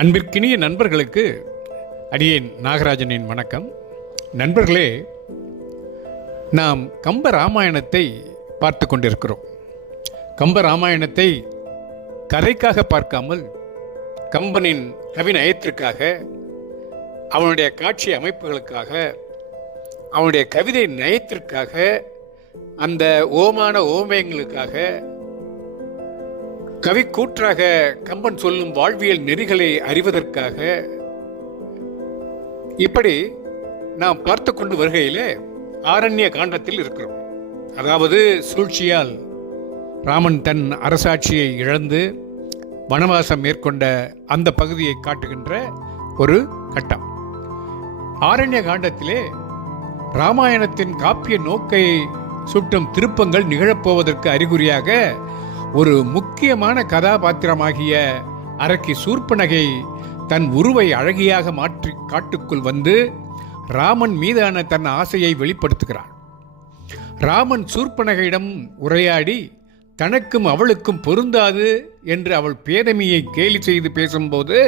அன்பிற்கினிய நண்பர்களுக்கு அடியேன் நாகராஜனின் வணக்கம். நண்பர்களே, நாம் கம்ப ராமாயணத்தை பார்த்து கொண்டிருக்கிறோம். கம்ப ராமாயணத்தை கதைக்காக பார்க்காமல் கம்பனின் கவிநயத்திற்காக, அவனுடைய காட்சி அமைப்புகளுக்காக, அவனுடைய கவிதை நயத்திற்காக, அந்த ஓமான ஓமயங்களுக்காக, கவி கூற்றாக கம்பன் சொல்லும் வாழ்வியல் நெறிகளை அறிவதற்காக, இப்படி நாம் பார்த்து கொண்டு வருகையிலே ஆரண்ய காண்டத்தில் இருக்கிறோம். அதாவது சூழ்ச்சியால் ராமன் தன் அரசாட்சியை இழந்து வனவாசம் மேற்கொண்ட அந்த பகுதியை காட்டுகின்ற ஒரு கட்டம். ஆரண்ய காண்டத்திலே ராமாயணத்தின் காப்பிய நோக்கை சுட்டும் திருப்பங்கள் நிகழப்போவதற்கு அறிகுறியாக ஒரு முக்கியமான கதாபாத்திரமாகிய அரக்கி சூர்ப்பனகை தன் உருவை அழகியாக மாற்றி காட்டுக்குள் வந்து ராமன் மீதான தன் ஆசையை வெளிப்படுத்துகிறாள். ராமன் சூர்ப்பனகையிடம் உரையாடி தனக்கும் அவளுக்கும் பொருந்தாது என்று அவள் பேதமையை கேலி செய்து பேசும்போது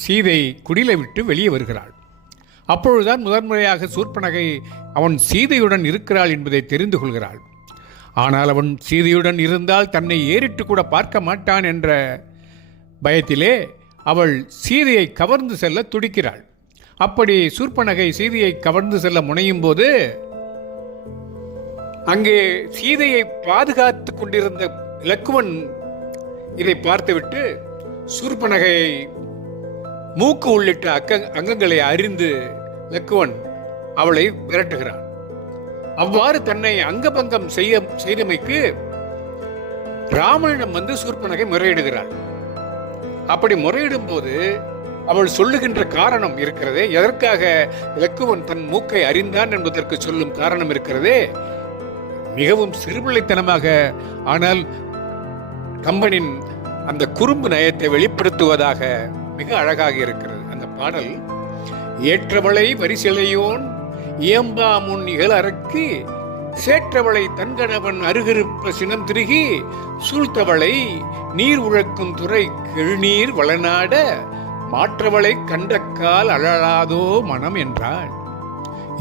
சீதை குடிலை விட்டு வெளியே வருகிறாள். அப்பொழுதுதான் முதன்முறையாக சூர்ப்பனகை அவன் சீதையுடன் இருக்கிறாள் என்பதை தெரிந்து கொள்கிறாள். ஆனால் அவன் சீதையுடன் இருந்தால் தன்னை ஏறிட்டு கூட பார்க்க மாட்டான் என்ற பயத்திலே அவள் சீதையை கவர்ந்து செல்ல துடிக்கிறாள். அப்படி சூர்ப்பனகை சீதையை கவர்ந்து செல்ல முனையும் போது அங்கே சீதையை பாதுகாத்து கொண்டிருந்த இலக்குவன் இதை பார்த்துவிட்டு சூர்ப்பனகை மூக்கு உள்ளிட்ட அங்கங்களை அறிந்து இலக்குவன் அவளை விரட்டுகிறான். அவ்வாறு தன்னை அங்கபங்கம் செய்தமைக்கு ராமனிடம் வந்து சூர்ப்பனகை முறையிடுகிறாள். அப்படி முறையிடும் போது அவள் சொல்லுகின்ற காரணம் இருக்கிறதே, எதற்காக இலக்குவன் தன் மூக்கை அறிந்தான் என்பதற்கு சொல்லும் காரணம் இருக்கிறதே, மிகவும் சிறுபிள்ளைத்தனமாக, ஆனால் கம்பனின் அந்த குறும்பு நயத்தை வெளிப்படுத்துவதாக மிக அழகாக இருக்கிறது அந்த பாடல். ஏற்றவளை வரிசிலையோன் இயம்பா முன் இகழறக்கி சேற்றவளை தன்கணவன் அருகிருப்ப சினம் திருகி சூழ்த்தவளை நீர் உழக்கும் துறை கெழுநீர் வளநாட மாற்றவளை கண்டக்கால் அழலாதோ மனம் என்றாள்.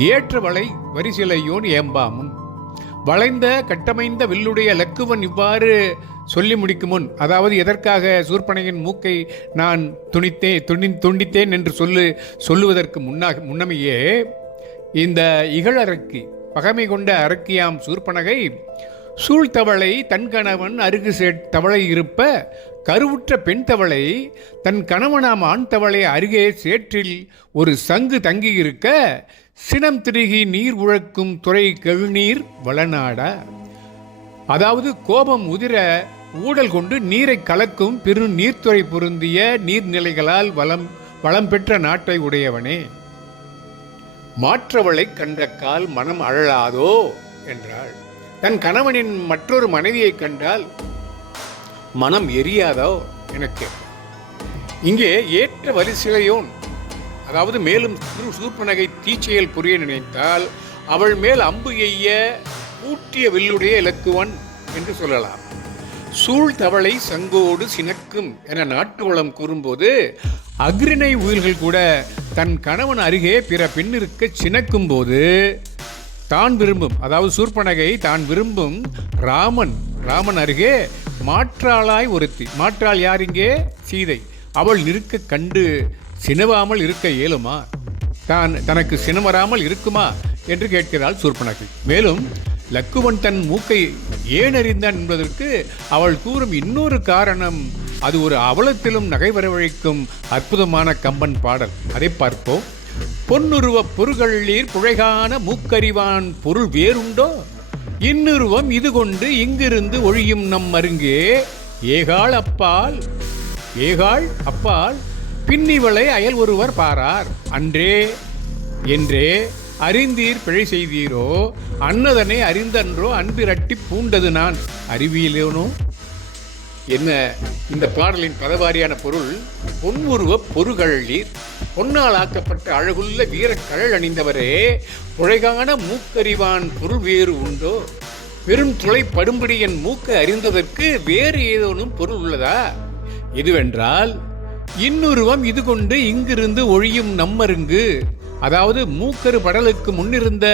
ஏற்றவளை வரிசிலையோன் ஏம்பாமுன், வளைந்த கட்டமைந்த வில்லுடைய லக்குவன் இவ்வாறு சொல்லி முடிக்கும் முன், அதாவது எதற்காக சூர்ப்பனகையின் மூக்கை நான் துண்டித்தேன் என்று சொல்லுவதற்கு முன்னமையே இந்த இகழறக்கி, பகமை கொண்ட அரக்கியாம் சூர்ப்பனகை சூழ்த்தவளை தன் கணவன் அருகு தவளை இருப்ப கருவுற்ற பெண் தவளை தன் கணவனாம் ஆண் தவளை அருகே சேற்றில் ஒரு சங்கு தங்கியிருக்க சினம் திருகி நீர் உழக்கும் துறை கெழுநீர் வளநாட, அதாவது கோபம் உதிர ஊடல் கொண்டு நீரை கலக்கும் பெரு நீர்த்துறை பொருந்திய நீர்நிலைகளால் வளம் பெற்ற நாட்டை உடையவனே, மாற்றவளை கண்டக்கால் மனம் அழலாதோ என்றாள். தன் கணவனின் மற்றொரு மனைவியை கண்டால் மனம் எரியாதோ எனக்கு. இங்கே ஏற்ற வரிசிலையோன், அதாவது மேலும் சூர்ப்பனகை தீச்செயல் புரிய நினைத்தால் அவள் மேல் அம்பு எய்ய பூட்டிய வில்லுடைய இலக்குவன் என்று சொல்லலாம். சூழ்தவளை சங்கோடு சினக்கும் என நாட்டு வளம் கூறும்போது அக்ரிணை உயில்கள் கூட தன் கணவன் அருகே பிற பெண்ணிருக்க சினக்கும் போது தான் விரும்பும், அதாவது சூர்ப்பனகை தான் விரும்பும் ராமன் அருகே மாற்றாளாய் ஒருத்தி, மாற்றாள் யார் இங்கே? சீதை. அவள் நிற்க கண்டு சினவாமல் இருக்க இயலுமா? தனக்கு சினவராமல் இருக்குமா என்று கேட்கிறாள் சூர்ப்பனகை. மேலும் லக்குவன் தன் மூக்கை ஏன் அறிந்தான் என்பதற்கு அவள் கூறும் இன்னொரு காரணம், அது ஒரு அவலத்திலும் நகை வரவழைக்கும் அற்புதமான கம்பன் பாடல். அதை பார்ப்போம். பொன்னுருவ பொருள்களீர் புழைகான மூக்கறிவான் பொருள் வேறுண்டோ, இன்னுருவம் இது கொண்டு இங்கிருந்து ஒழியும் நம் அருங்கே ஏகாள் அப்பால் பின்னிவளை அயல் ஒருவர் பாரார் அன்றே என்றே அறிந்தீர் பிழை செய்தீரோ அன்னதனை அறிந்தன்றோ அன்பிரட்டி பூண்டது நான் அறிவியலேனோ. என்ன இந்த பாடலின் பதவாரியான பொருள்? பொன்முருவ பொருள்களீர், பொன்னால் ஆக்கப்பட்ட அழகுள்ள வீரக்கழல் அணிந்தவரே, புழைகான மூக்கறிவான் பொருள் வேறு உண்டோ, பெரும் துளை படும்படி என் மூக்கை அறிந்ததற்கு வேறு ஏதோனும் பொருள் உள்ளதா? இதுவென்றால் இன்னுருவம் இது கொண்டு இங்கிருந்து ஒழியும் நம்மருங்கு. அதாவது மூக்கரு படலுக்கு முன்னிருந்த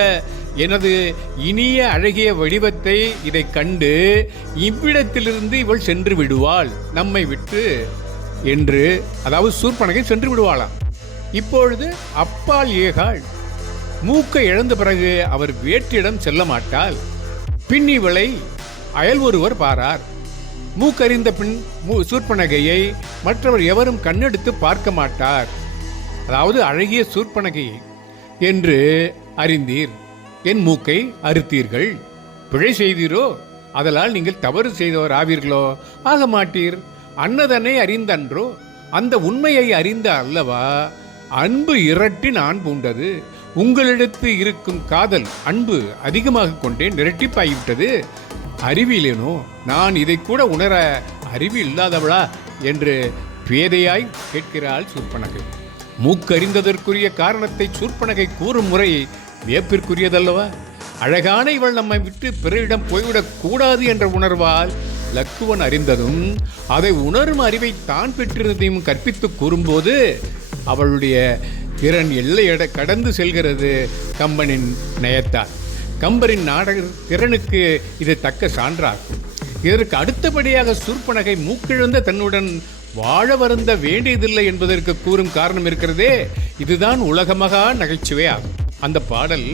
எனது இனிய அழகிய வடிவத்தை இதை கண்டு இவ்விடத்திலிருந்து இவள் சென்று விடுவாள் நம்மை விட்டு என்று, அதாவது சூர்பனகை சென்று விடுவாளாம். இப்பொழுது அப்பால் ஏகாள். மூக்கை இழந்த பிறகு அவர் வேற்றிடம் செல்ல மாட்டாள். பின் இவளை அயல் ஒருவர் பாரார். மூக்கறிந்த பின் சூர்பனகையை மற்றவர் எவரும் கண்ணெடுத்து பார்க்க மாட்டார். அதாவது அழகிய சூர்பனகை என்று அறிந்தீர், என் மூக்கை அறுத்தீர்கள், பிழை செய்தீரோ, அதனால் நீங்கள் தவறு செய்தவர் ஆவீர்களோ? ஆக மாட்டீர். அன்னதனை அறிந்தன்றோ, அந்த உண்மையை அறிந்த அல்லவா அன்பு இரட்டி நான் பூண்டது. உங்களிடத்து இருக்கும் காதல் அன்பு அதிகமாக கொண்டேன், இரட்டிப்பாகிவிட்டது. அறிவிலேனோ நான் இதை கூட உணர அறிவு இல்லாதவளா என்று பேதையாய் கேட்கிறாள் சூர்பனகை. மூக்கறிந்ததற்குரிய காரணத்தை சூர்பனகை கூறும் முறை வியப்பிற்குரியதல்லவா? அழகான இவள் நம்மை விட்டு பிறரிடம் போய்விடக் கூடாது என்ற உணர்வால் லக்குவன் அறிந்ததும் அதை உணரும் அறிவை தான் பெற்றிருந்தையும் கற்பித்து கூறும்போது அவளுடைய திறன் எல்லை கடந்து செல்கிறது. கம்பனின் நயத்தார் கம்பரின் நாடக திறனுக்கு இது தக்க சான்றாகும். இதற்கு அடுத்தபடியாக சூர்பனகை மூக்கிழந்த தன்னுடன் வாழ வருந்த வேண்டியதில்லை என்பதற்கு கூறும் காரணம் இருக்கிறதே, இதுதான் உலகமகா நகைச்சுவை ஆகும். அந்த பாடல்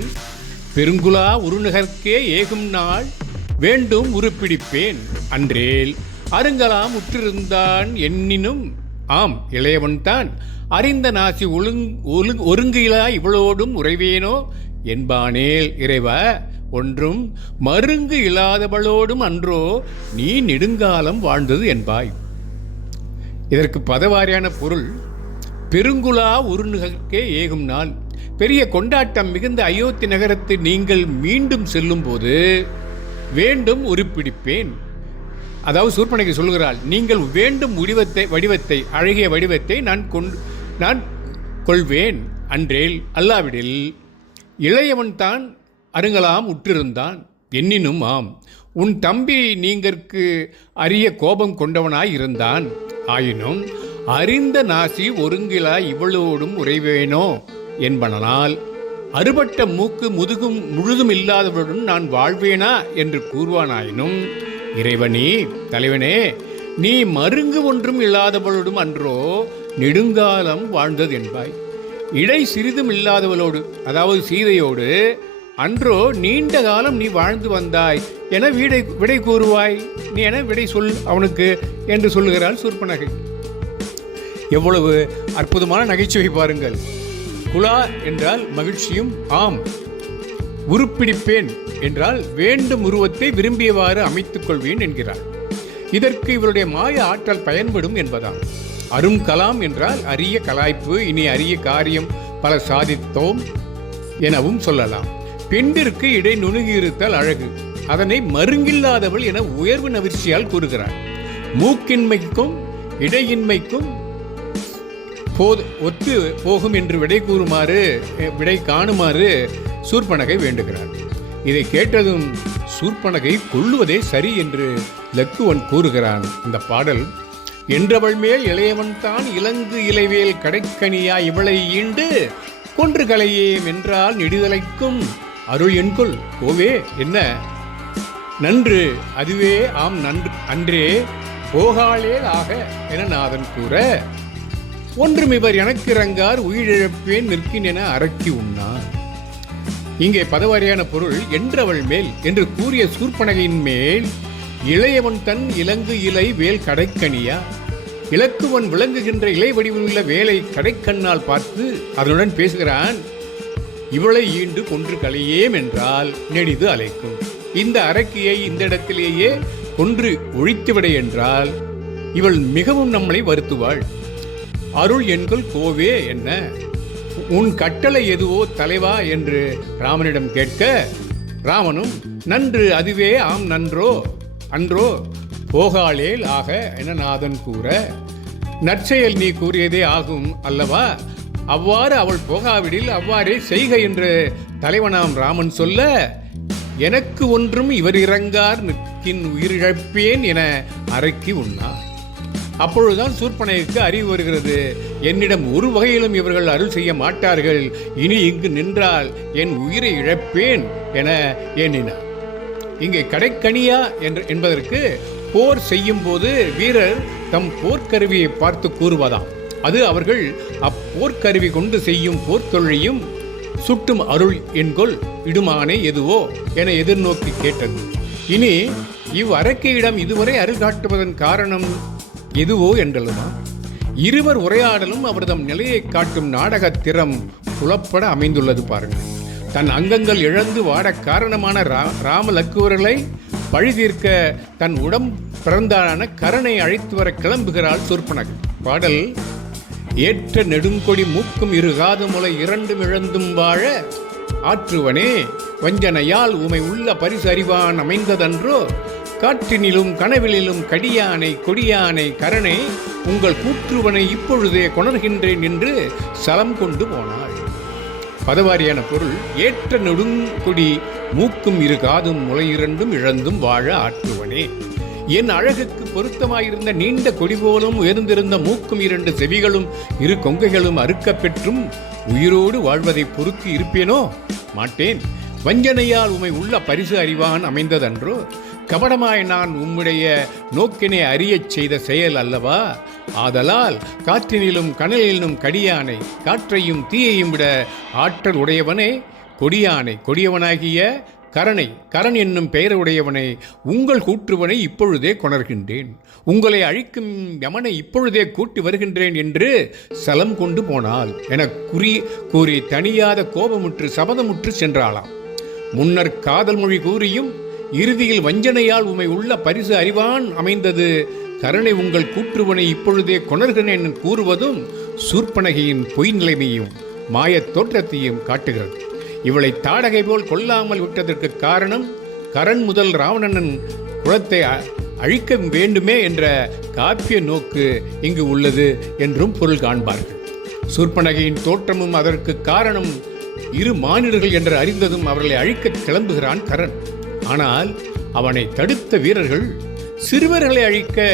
பெருங்குலா உருநகர்க்கே ஏகும் நாள் வேண்டும் உருப்பிடிப்பேன் அன்றேல் அருங்கலாம் உற்றிருந்தான் எண்ணினும் ஆம் இளையவன்தான் அறிந்த நாசி ஒருங்கிலா இவளோடும் உறைவேனோ என்பானேல் இறைவ ஒன்றும் மருங்கு இல்லாதவளோடும் அன்றோ நீ நெடுங்காலம் வாழ்ந்தது என்பாய். இதற்கு பதவாரியான பொருள் பெருங்குலா உருநகர்க்கே ஏகும் நாள். பெரிய கொண்டாட்டம் மிகுந்த அயோத்தி நகரத்து நீங்கள் மீண்டும் செல்லும் போது வேண்டும் உருப்பிடிப்பேன். அதாவது சூர்பனகை சொல்கிறாள், நீங்கள் வேண்டும் வடிவத்தை அழகிய வடிவத்தை நான் கொள்வேன் அன்றேல் அல்லாவிடில் இளையவன் தான் அருங்கலாம் உற்றிருந்தான் எண்ணினும் ஆம் உன் தம்பி நீங்கற்கு அரிய கோபம் கொண்டவனாய் இருந்தான். ஆயினும் அறிந்த நாசி ஒருங்கிலா இவளோடும் உறைவேனோ என்பனால் அறுபட்ட மூக்கு முழுதும் இல்லாதவருடன் நான் வாழ்வேனா என்று கூறுவானாயினும் இறைவனே தலைவனே நீ மருங்கு ஒன்றும் இல்லாதவளோடும் அன்றோ நெடுங்காலம் வாழ்ந்தது என்பாய். இடை சிறிதும் இல்லாதவளோடு அதாவது சீதையோடு அன்றோ நீண்ட காலம் நீ வாழ்ந்து வந்தாய் என விடை கூறுவாய். நீ என விடை சொல் அவனுக்கு என்று சொல்லுகிறாள் சூர்பனகை. எவ்வளவு அற்புதமான நகைச்சுவை பாருங்கள். குலா என்றால் மகிழ்ச்சியும், ஆம் உருப்பிடிப்பேன் என்றால் வேண்டும் உருவத்தை விரும்பியவாறு அமைத்துக் கொள்வேன் என்கிறார். இதற்கு இவருடைய மாய ஆற்றல் பயன்படும் என்பதாம். அரும் கலாம் என்றால் அரிய கலாய்ப்பு, இனி அரிய காரியம் பல சாதித்தோம் எனவும் சொல்லலாம். பெண்டிற்கு இடை நுணுகியிருத்தல் அழகு, அதனை மருங்கில்லாதவள் என உயர்வு நவிர்ச்சியால் கூறுகிறார். மூக்கின்மைக்கும் இடையின்மைக்கும் ஒத்து போகும் என்று விடை காணுமாறு சூர்பனகை வேண்டுகிறார். இதை கேட்டதும் சூர்பனகை கொள்ளுவதே சரி என்று லக்குவன் கூறுகிறான். அந்த பாடல் என்றவள் மேல் இளையவன் தான் இலங்கு இலைவேல் கடைக்கணியா இவளை ஈண்டு கொன்று கலையேம் என்றால் நெடுதலைக்கும் அருள் என்கொள் கோவே என்ன நன்று அதுவே ஆம் நன்று அன்றே போகாளே ஆக என நாதன் கூற ஒன்றும் இவர் எனக்கு இறங்கார் உயிரிழப்பேன் நிற்கின் என அரக்கி உண்ணார். இங்கே பதவாரியான பொருள் என்றவள் மேல் என்று கூறிய சூர்பனகையின் மேல் இளையவன் தன் இலங்கு இலை வேல் கடைக்கணியா இலக்குவன் விளங்குகின்ற இலை வடிவிலுள்ள வேலை கடைக்கண்ணால் பார்த்து அதனுடன் பேசுகிறான். இவளை ஈண்டு கொன்று கலையேம் என்றால் நெடிது அலைக்கும். இந்த அரக்கியை இந்த இடத்திலேயே கொன்று ஒழித்துவிட என்றால் இவள் மிகவும் நம்மளை வருத்துவாள். அருள் என்கொள் கோவே என்ன உன் கட்டளை எதுவோ தலைவா என்று ராமனிடம் கேட்க ராமனும் நன்று அதுவே ஆம் நன்றோ அன்றோ போகாளேல் ஆக என நாதன் கூற நற்செயல் நீ கூறியதே ஆகும் அல்லவா, அவ்வாறு அவள் போகாவிடில் அவ்வாறே செய்க என்று தலைவனாம் ராமன் சொல்ல எனக்கு ஒன்றும் இவர் இறங்கார் நிற்கின் உயிரிழப்பேன் என அரக்கி உண்ணார். அப்பொழுதுதான் சூர்ப்பனகைக்கு அறிவு வருகிறது. என்னிடம் ஒரு வகையிலும் இவர்கள் அருள் செய்ய மாட்டார்கள், இனி இங்கு நின்றால் என் உயிரை இழப்பேன் என எண்ணினார். இங்கே கடைக்கணியா என்பதற்கு போர் செய்யும் போது வீரர் தம் போர்க்கருவியை பார்த்து கூறுவதாம். அது அவர்கள் அப்போர்க்கருவி கொண்டு செய்யும் போர்த்தொழிலையும் சுட்டும் அருள் என்கொள் இடுமானே எதுவோ என எதிர்நோக்கி கேட்டது. இனி இவ்வரக்கையிடம் இதுவரை அருள் காட்டுவதன் காரணம் எதுவோ என்றலுமா? இருவர் உரையாடலும் அவர்தம் நிலையை காட்டும் நாடக திறம் புலப்பட அமைந்துள்ளது பாருங்கள். தன் அங்கங்கள் இழந்து வாட காரணமான ராம லக்குவர்களை பழிதீர்க்க தன் பிறந்தான கரனை அழைத்து வர கிளம்புகிறாள் சூர்ப்பனகை. பாடல்: ஏற்ற நெடுங்கொடி மூக்கும் இருகாது முலை இரண்டும் இழந்தும் வாழ ஆற்றுவனே வஞ்சனையால் உமை உள்ள பரிசு அறிவான் அமைந்ததன்றோ காற்றினிலும் கனவிலும் கடியானை கொடியானை கரணை உங்கள் கூற்றுவனை இப்பொழுதே கொணர்கின்றேன் என்று சலம் கொண்டு போனாள். பதவாரியான பொருள்: ஏற்ற நெடுங்கொடி மூக்கும் இரு காதும் முலை இரண்டும் இழந்தும் வாழ ஆற்றுவனே. என் அழகுக்கு பொருத்தமாயிருந்த நீண்ட கொடி போலும் உயர்ந்திருந்த மூக்கும் இரண்டு செவிகளும் இரு கொங்கைகளும் அறுக்கப் பெற்றும் உயிரோடு வாழ்வதை பொறுத்து இருப்பேனோ? மாட்டேன். வஞ்சனையால் உமை உள்ள பரிசு அறிவான் அமைந்ததன்றோ? கபடமாய் நான் உம்முடைய நோக்கினை அறியச் செய்த செயல் அல்லவா? ஆதலால் காற்றினிலும் கனலிலும் கடியானை காற்றையும் தீயையும் விட ஆற்றல் உடையவனே கொடியானை கொடியவனாகிய கரண் என்னும் பெயருடையவனை உங்கள் கூற்றுவனை இப்பொழுதே கொணர்கின்றேன், உங்களை அழிக்கும் யமனை இப்பொழுதே கூட்டி வருகின்றேன் என்று சலம் கொண்டு போனாள் என கூறி தனியாத கோபமுற்று சபதமுற்று சென்றாளாம். முன்னர் காதல் மொழி கூறியும் இறுதியில் வஞ்சனையால் உமை உள்ள பரிசு அறிவான் அமைந்தது கரணை உங்கள் கூற்றுவனை இப்பொழுதே கொணர்கிறேன் கூறுவதும் சூர்ப்பனகையின் பொய் நிலைமையும் மாயத் தோற்றத்தையும் காட்டுகிறது. இவளை தாடகை போல் கொல்லாமல் விட்டதற்கு காரணம் கரண் முதல் ராவணன் குலத்தை அழிக்க வேண்டுமே என்ற காப்பிய நோக்கு இங்கு உள்ளது என்றும் பொருள் காண்பார்கள். சூர்ப்பனகையின் தோற்றமும் அதற்கு காரணம் இரு மானிடர்கள் என்று அறிந்ததும் அவர்களை அழிக்க கிளம்புகிறான் கரண். ஆனால் அவனை தடுத்த வீரர்கள் சிறுவர்களை அழிக்க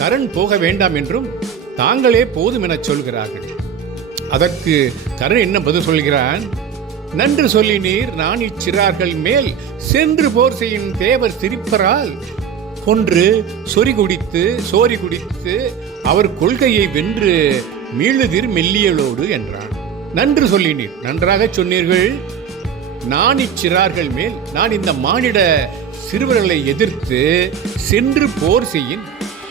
கரண் போக வேண்டாம் என்றும் தாங்களே போதும் என சொல்கிறார்கள். அதற்கு கரண் என்ன பதில் சொல்கிறான்? நன்று சொல்லினீர், நான் இச்சிறார்கள் மேல் சென்று போர் செய்யும் தேவர் சிரிப்பரால் கொன்று சோரி குடித்து அவர் கொள்கையை வென்று மீளுதிர் மெல்லியலோடு என்றான். நன்று சொல்லினீர், நன்றாக சொன்னீர்கள். நான் இச்சிறார்கள் மேல், நான் இந்த மானிட சிறுவர்களை எதிர்த்து சென்று போர் செய்யின்,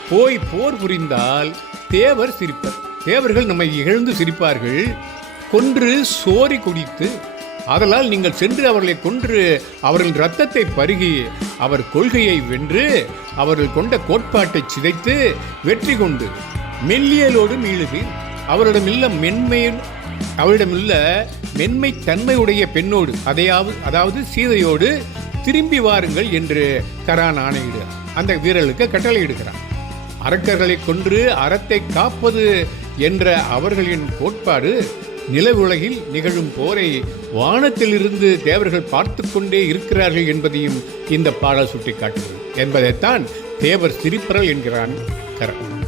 போய் போர் புரிந்தால் தேவர் சிரிப்பர், தேவர்கள் நம்மை இகழ்ந்து சிரிப்பார்கள். கொன்று சோரி குடித்து, ஆதலால் நீங்கள் சென்று அவர்களை கொன்று அவர்கள் இரத்தத்தை பருகி அவர் கொள்கையை வென்று அவர்கள் கொண்ட கோட்பாட்டை சிதைத்து வெற்றி கொண்டு மெல்லியலோடு மீளுவீர், அவரிடமில்ல மென்மை தன்மையுடைய பெண்ணோடு அதாவது சீதையோடு திரும்பி வாருங்கள் என்று கரான் ஆணையிடுகிறார். அந்த வீரர்களுக்கு கட்டளையிடுகிறார். அரக்கர்களை கொன்று அறத்தை காப்பது என்ற அவர்களின் கோட்பாடு நிலவுலகில் நிகழும் போரை வானத்திலிருந்து தேவர்கள் பார்த்து கொண்டே இருக்கிறார்கள் என்பதையும் இந்த பாடல் சுட்டிக்காட்டுகிறது என்பதைத்தான் தேவர் சிரிப்பரல் என்கிறான் கரண்.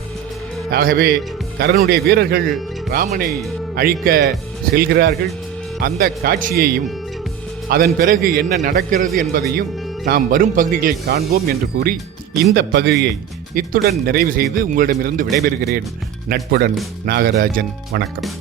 ஆகவே கரனுடைய வீரர்கள் ராமனை அழிக்க செல்கிறார்கள். அந்த காட்சியையும் அதன் பிறகு என்ன நடக்கிறது என்பதையும் நாம் வரும் பகுதிகளில் காண்போம் என்று கூறி இந்த பகுதியை இத்துடன் நிறைவு செய்து உங்களிடமிருந்து விடைபெறுகிறேன். நட்புடன் நாகராஜன். வணக்கம்.